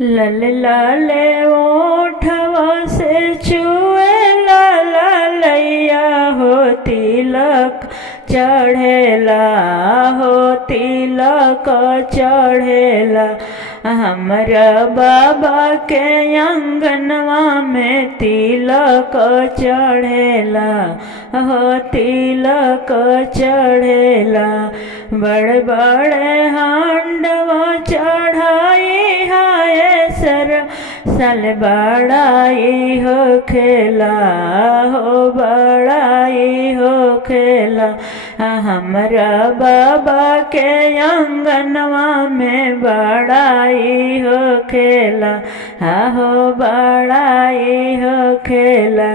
लल लाले ओठवा से चुए लाला लैया हो तिलक चढ़ेला हो तिलक चढ़ेला हमरा बाबा के अंगनवा में तिलक चढ़ेला हो तिलक चढ़ेला बड़े बड़े हांडवा चढ़ाई हाय सर सल बड़ाई हो खेला हो बड़ाई हो खेला हमरा बाबा के अंगनवा में बड़ाई हो खेला हो बड़ाई हो खेला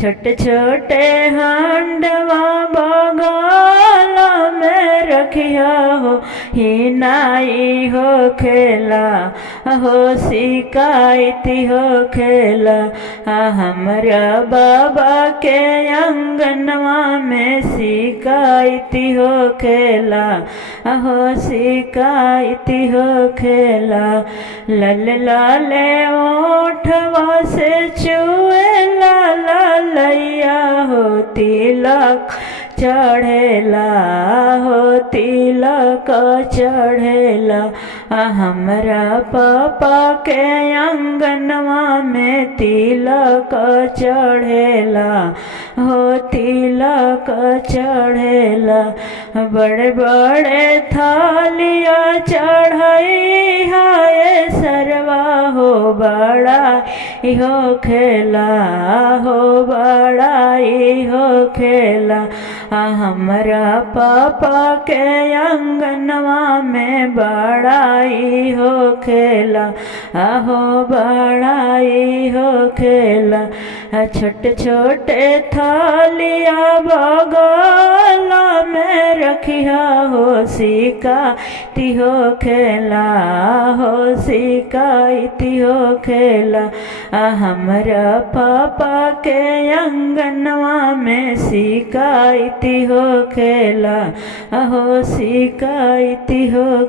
छोटे छोटे हांडवा बगल में रखिया हो ही नाई हो खेला हो शिकायती हो खेला हमरा बाबा के अंगनवा में शिकायती हो खेला हो शिकायती हो खेला लल लाले ओठवा से चुए लाला लैया हो तिलक चढ़ेला हो तिलक चढ़ेला हमरा पापा के अंगनवा में तिलक चढ़ेला हो तिलक चढ़ेला बड़े बड़े थालिया चढ़ाई हाय सरवा हो बड़ा हो खेला हो बड़ाई हो खेला हमरा पापा के अंगनवा में बड़ाई हो खेला हो बड़ाई हो खेला छोटे छोटे थालिया बगल में रखिया हो शिकायती हो खेला हो शिकायती हो खेला हमरा पापा के अंगनवा में शिकायती हो खेला हो शिकायती हो